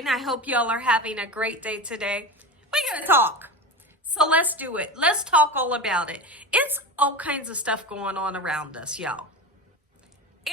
Gina. I hope y'all are having a great day today. We're going to talk. So let's do it. Let's talk all about it. It's all kinds of stuff going on around us, y'all.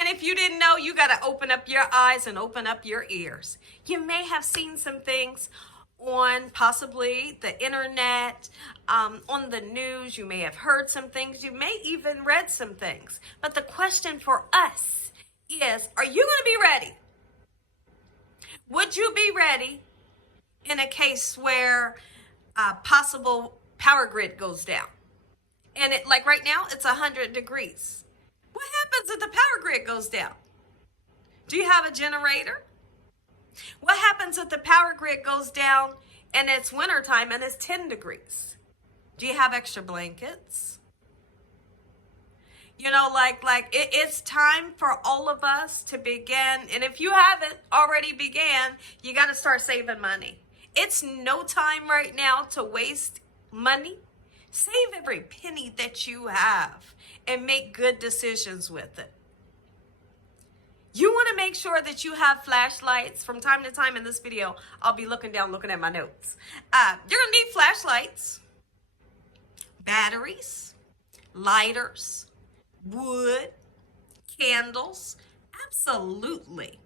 And if you didn't know, you got to open up your eyes and open up your ears. You may have seen some things on possibly the internet, on the news. You may have heard some things. You may even read some things. But the question for us is, are you going to be ready? Would you be ready in a case where a possible power grid goes down? And it, like right now, it's 100 degrees. What happens if the power grid goes down? Do you have a generator? What happens if the power grid goes down and it's wintertime and it's 10 degrees? Do you have extra blankets? You know, it's time for all of us to begin. And if you haven't already began, you got to start saving money. It's no time right now to waste money. Save every penny that you have and make good decisions with it. You want to make sure that you have flashlights. From time to time in this video, I'll be looking down, looking at my notes. You're going to need flashlights, batteries, lighters, wood, candles. Absolutely.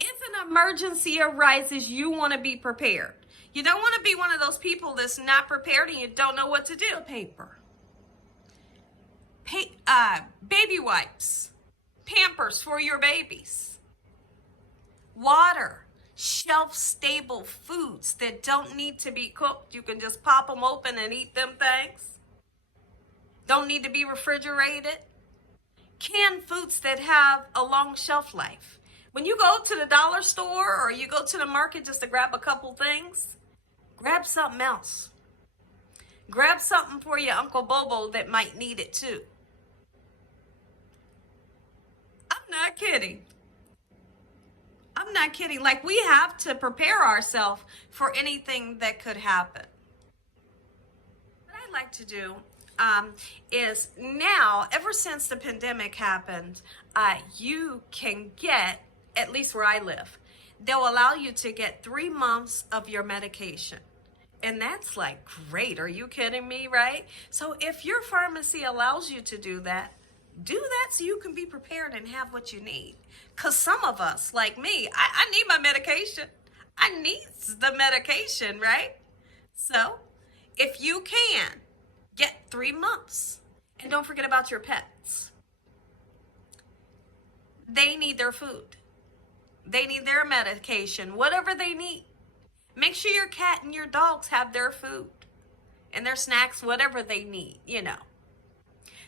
If an emergency arises, you want to be prepared. You don't want to be one of those people that's not prepared and you don't know what to do. Paper. Baby wipes. Pampers for your babies. Water. Shelf-stable foods that don't need to be cooked. You can just pop them open and eat them things. Don't need to be refrigerated. Canned foods that have a long shelf life. When you go to the dollar store or you go to the market just to grab a couple things, grab something else. Grab something for your Uncle Bobo that might need it too. I'm not kidding. I'm not kidding. Like, we have to prepare ourselves for anything that could happen. What I'd like to do is now, ever since the pandemic happened, you can get, at least where I live, they'll allow you to get 3 months of your medication. And that's like great. Are you kidding me, right? So if your pharmacy allows you to do that so you can be prepared and have what you need. Because some of us, like me, I need my medication. I need the medication, right? So if you can, get 3 months. And don't forget about your pets. They need their food. They need their medication, whatever they need. Make sure your cat and your dogs have their food and their snacks, whatever they need, you know.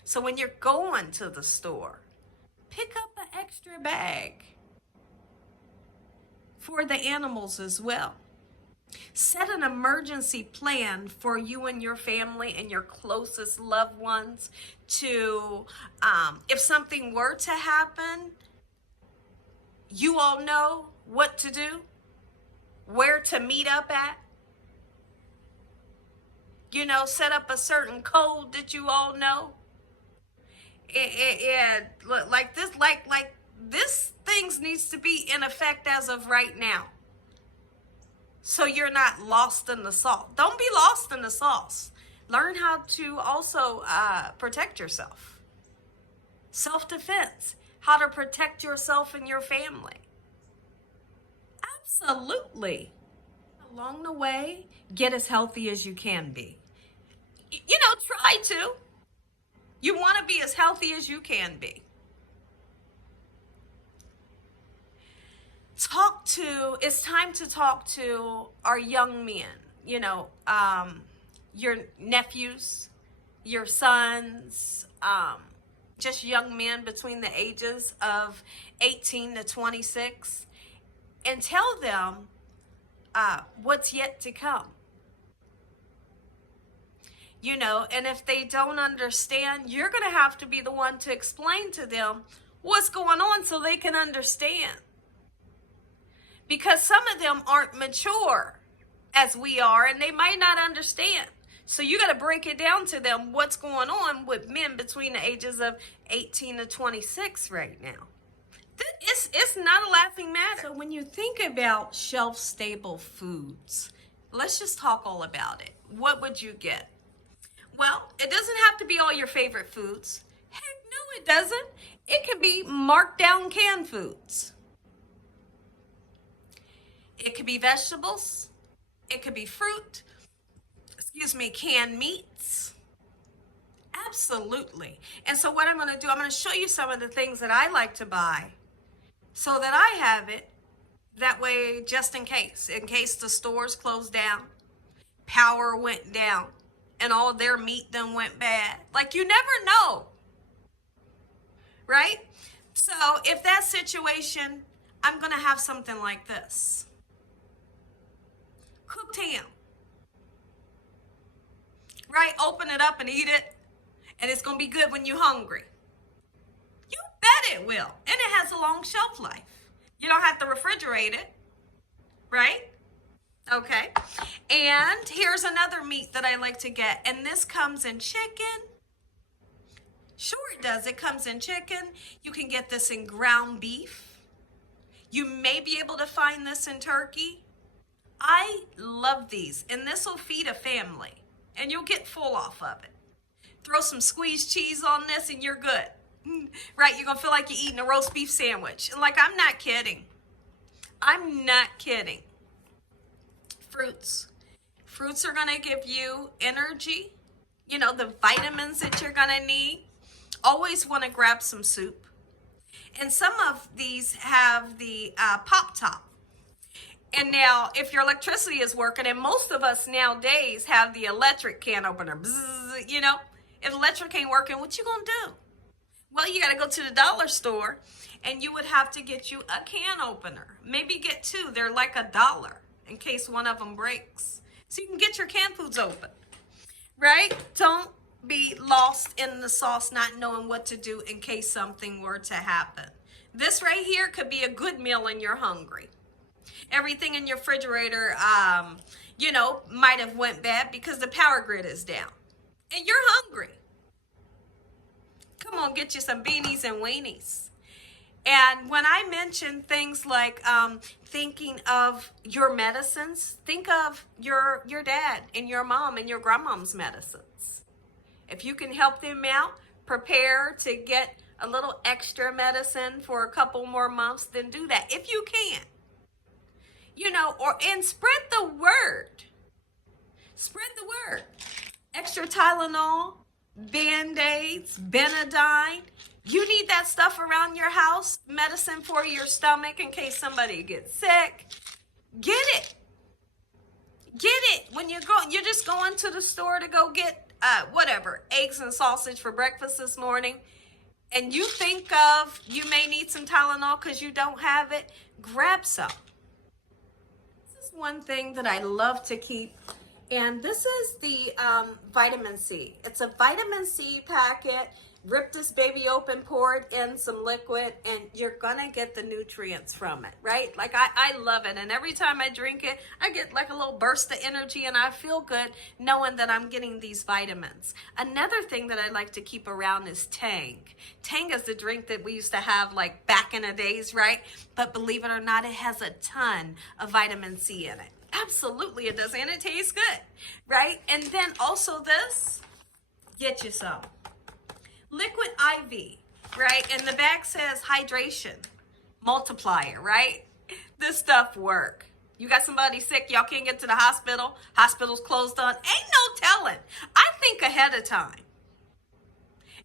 So when you're going to the store, pick up an extra bag for the animals as well. Set an emergency plan for you and your family and your closest loved ones to, if something were to happen, you all know what to do, where to meet up at. You know, set up a certain code that you all know. Like this things needs to be in effect as of right now. So you're not lost in the sauce. Don't be lost in the sauce. Learn how to also protect yourself. Self-defense. How to protect yourself and your family. Absolutely. Along the way, get as healthy as you can be. You know, try to. You want to be as healthy as you can be. It's time to talk to our young men, you know, your nephews, your sons, just young men between the ages of 18 to 26, and tell them what's yet to come. You know, and if they don't understand, you're going to have to be the one to explain to them what's going on so they can understand. Because some of them aren't mature as we are, and they might not understand. So you got to break it down to them what's going on with men between the ages of 18 to 26 right now. It's not a laughing matter. So when you think about shelf-stable foods, let's just talk all about it. What would you get? Well, it doesn't have to be all your favorite foods. Heck no, it doesn't. It can be marked down canned foods. It could be vegetables. It could be fruit. Canned meats. Absolutely. And so what I'm going to do, I'm going to show you some of the things that I like to buy so that I have it. That way, just in case the stores closed down, power went down, and all their meat done went bad. Like, you never know, right? So if that situation, I'm going to have something like this. Cooked ham. Right? Open it up and eat it, and it's going to be good when you're hungry. You bet it will. And it has a long shelf life. You don't have to refrigerate it, right? Okay. And here's another meat that I like to get, and this comes in chicken. Sure it does. It comes in chicken. You can get this in ground beef. You may be able to find this in turkey. I love these, and this will feed a family, and you'll get full off of it. Throw some squeezed cheese on this, and you're good. Right? You're going to feel like you're eating a roast beef sandwich. Like, I'm not kidding. I'm not kidding. Fruits. Fruits are going to give you energy, you know, the vitamins that you're going to need. Always want to grab some soup. And some of these have the pop top. And now, if your electricity is working, and most of us nowadays have the electric can opener, bzzz, you know, if electric ain't working, what you gonna do? Well, you got to go to the dollar store, and you would have to get you a can opener. Maybe get two. They're like $1 in case one of them breaks. So you can get your canned foods open, right? Don't be lost in the sauce, not knowing what to do in case something were to happen. This right here could be a good meal and you're hungry. Everything in your refrigerator, you know, might have went bad because the power grid is down. And you're hungry. Come on, get you some beanies and weenies. And when I mention things like thinking of your medicines, think of your dad and your mom and your grandmom's medicines. If you can help them out, prepare to get a little extra medicine for a couple more months, then do that if you can. You know, and spread the word. Spread the word. Extra Tylenol, Band-Aids, Benadine. You need that stuff around your house. Medicine for your stomach in case somebody gets sick. Get it. Get it. When you're just going to the store to go get whatever, eggs and sausage for breakfast this morning, and you think of you may need some Tylenol because you don't have it, grab some. This is one thing that I love to keep. And this is the vitamin C. It's a vitamin C packet. Rip this baby open, pour it in some liquid, and you're gonna get the nutrients from it, right? Like I love it. And every time I drink it, I get like a little burst of energy, and I feel good knowing that I'm getting these vitamins. Another thing that I like to keep around is Tang. Tang is the drink that we used to have like back in the days, right? But believe it or not, it has a ton of vitamin C in it. Absolutely it does, and it tastes good, right? And then also this, get you some. Liquid IV, right? And the bag says hydration multiplier, right? This stuff work. You got somebody sick, y'all can't get to the hospital, hospital's closed on, ain't no telling. I think ahead of time.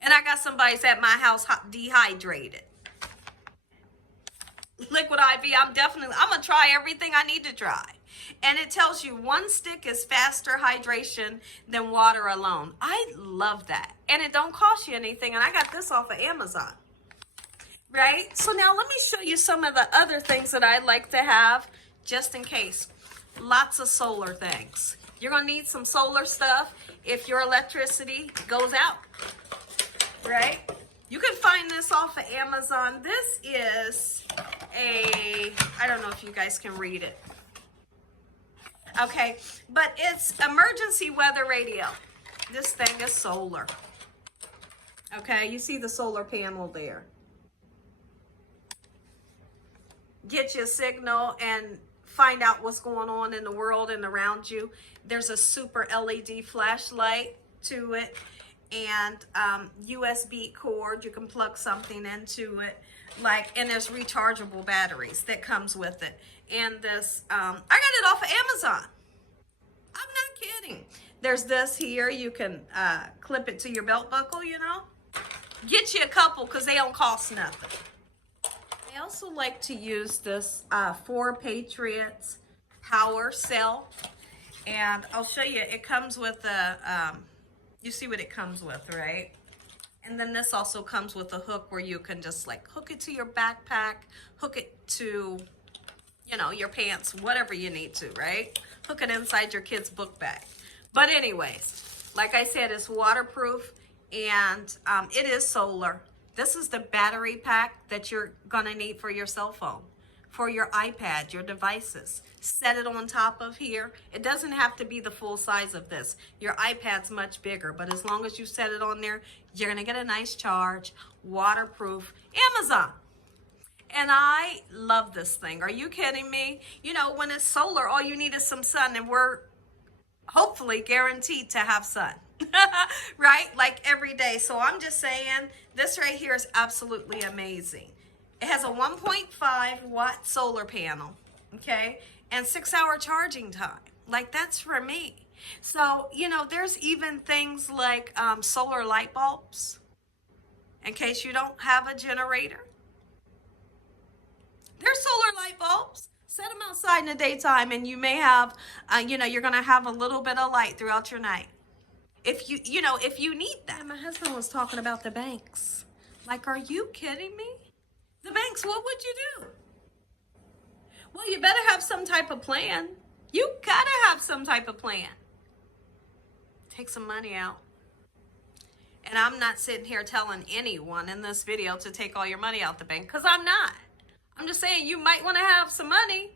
And I got somebody's at my house dehydrated. Liquid IV, I'm gonna try everything I need to try. And it tells you 1 stick is faster hydration than water alone. I love that. And it don't cost you anything. And I got this off of Amazon. Right? So now let me show you some of the other things that I like to have just in case. Lots of solar things. You're going to need some solar stuff if your electricity goes out. Right? You can find this off of Amazon. This is I don't know if you guys can read it. Okay, but it's emergency weather radio. This thing is solar. Okay, you see the solar panel there. get you a signal and find out what's going on in the world and around you. There's a super LED flashlight to it, and USB cord. You can plug something into it, and there's rechargeable batteries that comes with it. And this, I got it off of Amazon. I'm not kidding. There's this here. You can clip it to your belt buckle, you know. Get you a couple because they don't cost nothing. I also like to use this 4 Patriots power cell. And I'll show you. It comes with a, you see what it comes with, right? And then this also comes with a hook where you can just like hook it to your backpack, hook it to, you know, your pants, whatever you need to, right? Hook it inside your kid's book bag. But anyways, like I said, it's waterproof, and it is solar. This is the battery pack that you're gonna need for your cell phone, for your iPad, your devices. Set it on top of here. It doesn't have to be the full size of this. Your iPad's much bigger, but as long as you set it on there, you're gonna get a nice charge, waterproof, Amazon. And I love this thing. Are you kidding me? You know, when it's solar, all you need is some sun, and we're hopefully guaranteed to have sun, right? Like every day. So I'm just saying, this right here is absolutely amazing. It has a 1.5 watt solar panel, okay? And 6-hour charging time. Like, that's for me. So, you know, there's even things like solar light bulbs, in case you don't have a generator. There's solar light bulbs. Set them outside in the daytime, and you may have, you know, you're going to have a little bit of light throughout your night. If you know, if you need that. My husband was talking about the banks. Like, are you kidding me? The banks, what would you do? Well, you better have some type of plan. You got to have some type of plan. Take some money out. And I'm not sitting here telling anyone in this video to take all your money out the bank, because I'm not. I'm just saying you might want to have some money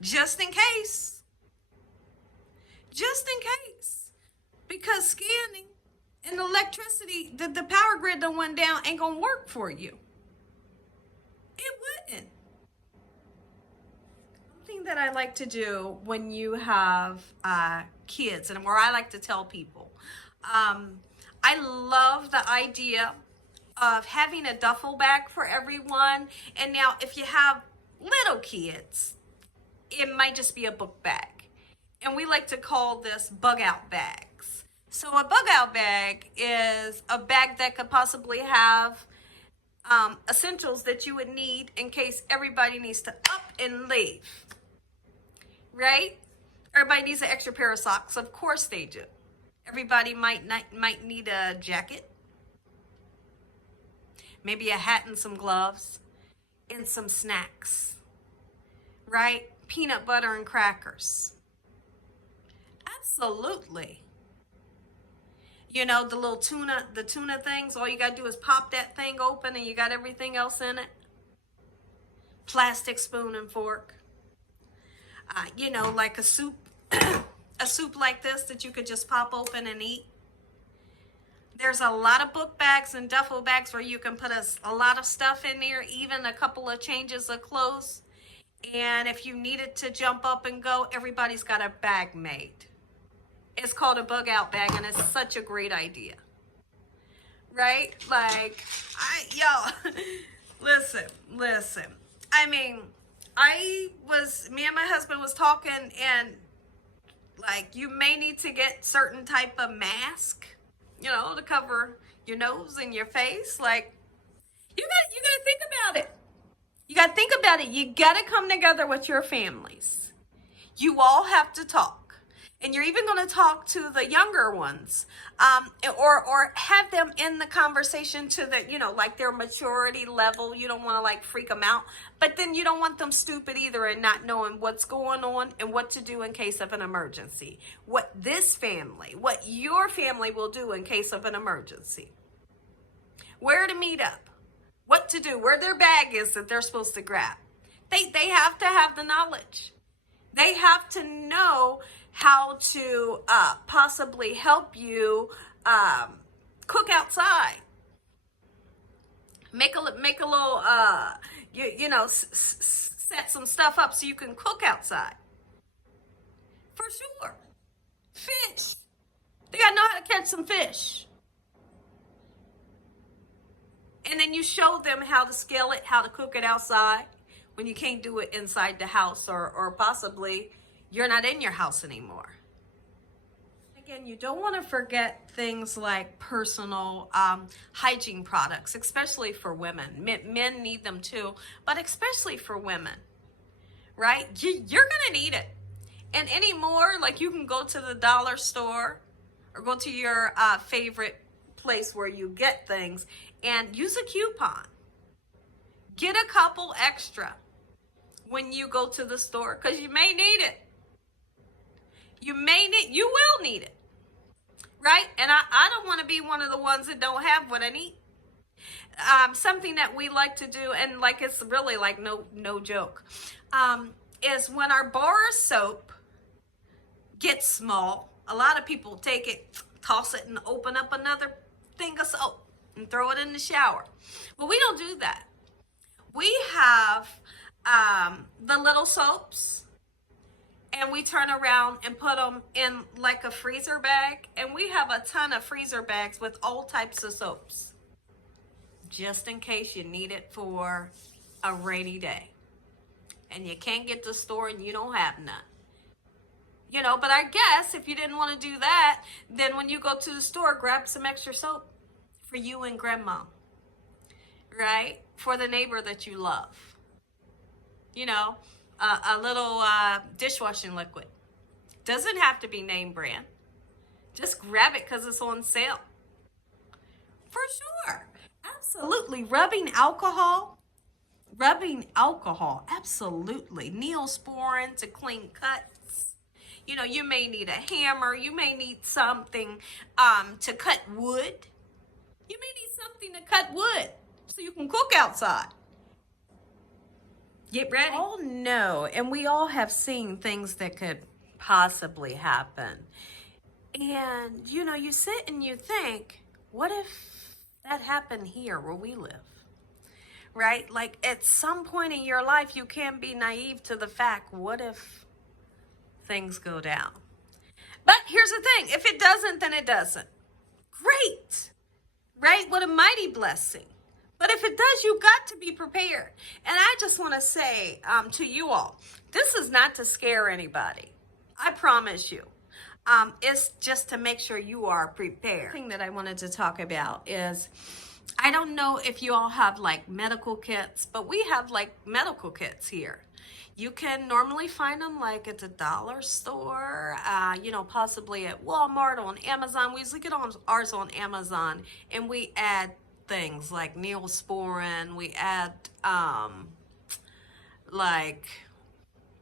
just in case. Just in case. Because scanning and electricity, the power grid that went down ain't going to work for you. It wouldn't. Something that I like to do when you have kids, and where I like to tell people, I love the idea of having a duffel bag for everyone. And now if you have little kids, it might just be a book bag. And we like to call this bug out bags. So a bug out bag is a bag that could possibly have essentials that you would need in case everybody needs to up and leave, right? Everybody needs an extra pair of socks. Of course they do. Everybody might need a jacket. Maybe a hat and some gloves and some snacks, right? Peanut butter and crackers. Absolutely. You know, the little tuna things, all you got to do is pop that thing open and you got everything else in it. Plastic spoon and fork. You know, like a soup, a soup like this that you could just pop open and eat. There's a lot of book bags and duffel bags where you can put a lot of stuff in there, even a couple of changes of clothes. And if you needed to jump up and go, everybody's got a bag made. It's called a bug out bag, and it's such a great idea. Right? Like, y'all, listen. I mean, me and my husband was talking, and like, you may need to get certain type of mask, you know, to cover your nose and your face. Like, you gotta think about it. You gotta think about it. You gotta come together with your families. You all have to talk. And you're even going to talk to the younger ones, or have them in the conversation to the, you know, like their maturity level. You don't want to like freak them out, but then you don't want them stupid either and not knowing what's going on and what to do in case of an emergency. What your family will do in case of an emergency. Where to meet up, what to do, where their bag is that they're supposed to grab. They have to have the knowledge. They have to know how to possibly help you cook outside. Make a little, set some stuff up so you can cook outside. For sure. Fish. They got to know how to catch some fish. And then you show them how to scale it, how to cook it outside when you can't do it inside the house, or possibly you're not in your house anymore. Again, you don't want to forget things like personal hygiene products, especially for women. Men need them too, but especially for women, right? You're going to need it. And anymore, like you can go to the dollar store or go to your favorite place where you get things and use a coupon. Get a couple extra when you go to the store because you may need it. You will need it, right? And I don't want to be one of the ones that don't have what I need. Something that we like to do, and like it's really like no joke, is when our bar of soap gets small, a lot of people take it, toss it, and open up another thing of soap and throw it in the shower. But we don't do that. We have the little soaps, and we turn around and put them in like a freezer bag. And we have a ton of freezer bags with all types of soaps, just in case you need it for a rainy day. And you can't get to the store and you don't have none. But I guess if you didn't want to do that, then when you go to the store, grab some extra soap for you and grandma, right? For the neighbor that you love. A little dishwashing liquid. Doesn't have to be name brand. Just grab it because it's on sale. For sure. Absolutely. Rubbing alcohol, absolutely. Neosporin to clean cuts. You may need a hammer. You may need something to cut wood. You may need something to cut wood so you can cook outside. Get ready. Oh no, and we all have seen things that could possibly happen. And you sit and you think, what if that happened here where we live? Right? Like at some point in your life, you can't be naive to the fact, what if things go down? But here's the thing, if it doesn't, then it doesn't. Great. Right? What a mighty blessing. But if it does, you got to be prepared. And I just want to say to you all, this is not to scare anybody. I promise you. It's just to make sure you are prepared. The thing that I wanted to talk about is, I don't know if you all have like medical kits, but we have like medical kits here. You can normally find them like at the dollar store, possibly at Walmart, on Amazon. We usually get ours on Amazon, and we add things like Neosporin. We add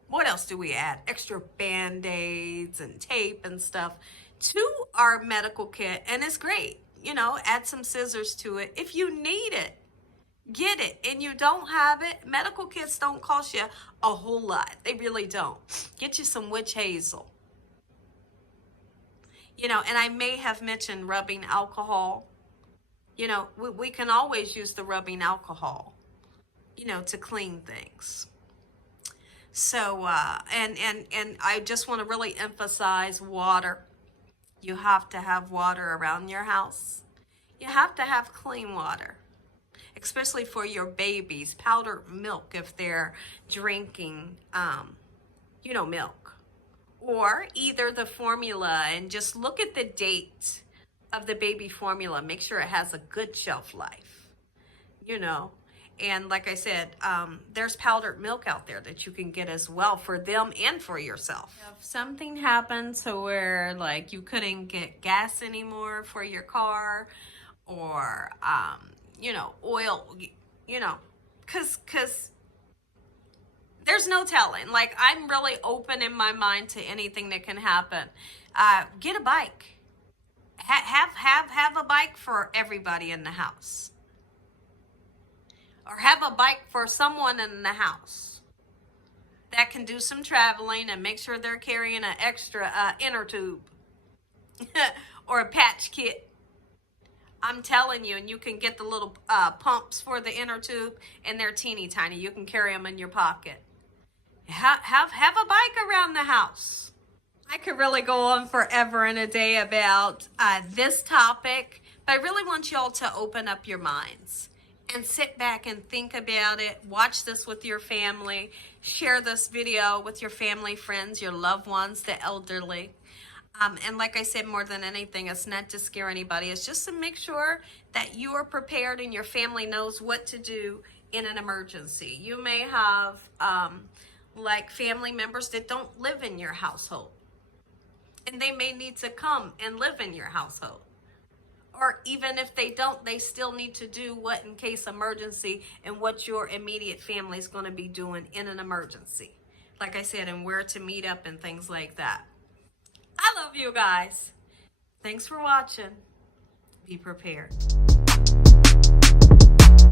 what else do we add? Extra Band-Aids and tape and stuff to our medical kit, and it's great. Add some scissors to it. If you need it, get it. And you don't have it, medical kits don't cost you a whole lot. They really don't. Get you some witch hazel. And I may have mentioned rubbing alcohol. We can always use the rubbing alcohol, to clean things. So, and I just want to really emphasize water. You have to have water around your house. You have to have clean water, especially for your babies. Powdered milk if they're drinking, milk. Or either the formula, and just look at the date of the baby formula. Make sure it has a good shelf life, And like I said, there's powdered milk out there that you can get as well for them and for yourself. If something happened to where like you couldn't get gas anymore for your car, or, oil, because there's no telling. Like, I'm really open in my mind to anything that can happen. Get a bike. Have a bike for everybody in the house. Or have a bike for someone in the house that can do some traveling, and make sure they're carrying an extra inner tube or a patch kit. I'm telling you, and you can get the little pumps for the inner tube, and they're teeny tiny. You can carry them in your pocket. Have a bike around the house. I could really go on forever and a day about this topic, but I really want y'all to open up your minds and sit back and think about it. Watch this with your family. Share this video with your family, friends, your loved ones, the elderly. And like I said, more than anything, it's not to scare anybody. It's just to make sure that you are prepared and your family knows what to do in an emergency. You may have like family members that don't live in your household, and they may need to come and live in your household. Or even if they don't, they still need to do what in case emergency and what your immediate family is going to be doing in an emergency. Like I said, and where to meet up and things like that. I love you guys. Thanks for watching. Be prepared.